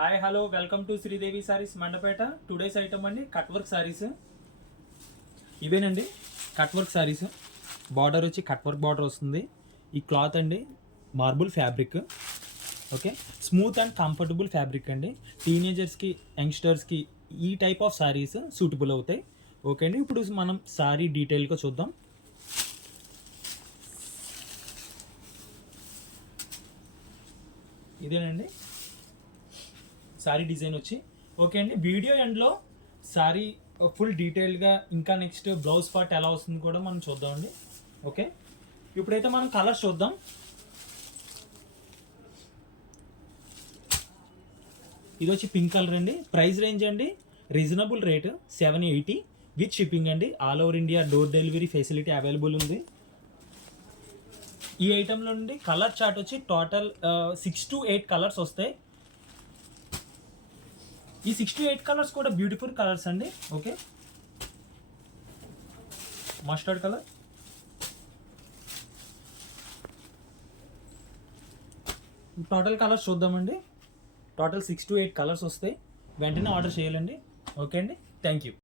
Hi hello welcome to Sridevi Sarees Mandapeta. Today's item అండి cut work saris. ఇవేనండి cut work saris. Border వచ్చి cut work border వస్తుంది. ఈ క్లాత్ అండి marble fabric. Okay, smooth and comfortable fabric అండి. టీనేజర్స్కి యంగ్స్టర్స్కి ఈ టైప్ ఆఫ్ సారీస్ సూటబుల్ అవుతాయి. ఓకే అండి, ఇప్పుడు మనం సారీ డీటెయిల్గా చూద్దాం. ఇదేనండి సారీ డిజైన్ వచ్చి. ఓకే అండి, వీడియో ఎండ్లో సారీ ఫుల్ డీటెయిల్గా ఇంకా నెక్స్ట్ బ్లౌజ్ పార్ట్ ఎలా వస్తుంది కూడా మనం చూద్దామండి. ఓకే, ఇప్పుడైతే మనం కలర్స్ చూద్దాం. ఇది వచ్చి పింక్ కలర్ అండి. ప్రైస్ రేంజ్ అండి రీజనబుల్ రేటు 780 విత్ షిప్పింగ్ అండి. All over India door delivery facility available ఉంది. ఈ ఐటెంలో నుండి కలర్ చార్ట్ వచ్చి టోటల్ 6 to 8 కలర్స్ వస్తాయి. ఈ 6 to 8 కలర్స్ కూడా బ్యూటిఫుల్ కలర్స్ అండి. Okay, mustard colour, total colours చూద్దామండి. టోటల్ 6 to 8 కలర్స్ వస్తాయి. వెంటనే ఆర్డర్ చేయాలండి. ఓకే అండి, థ్యాంక్ యూ.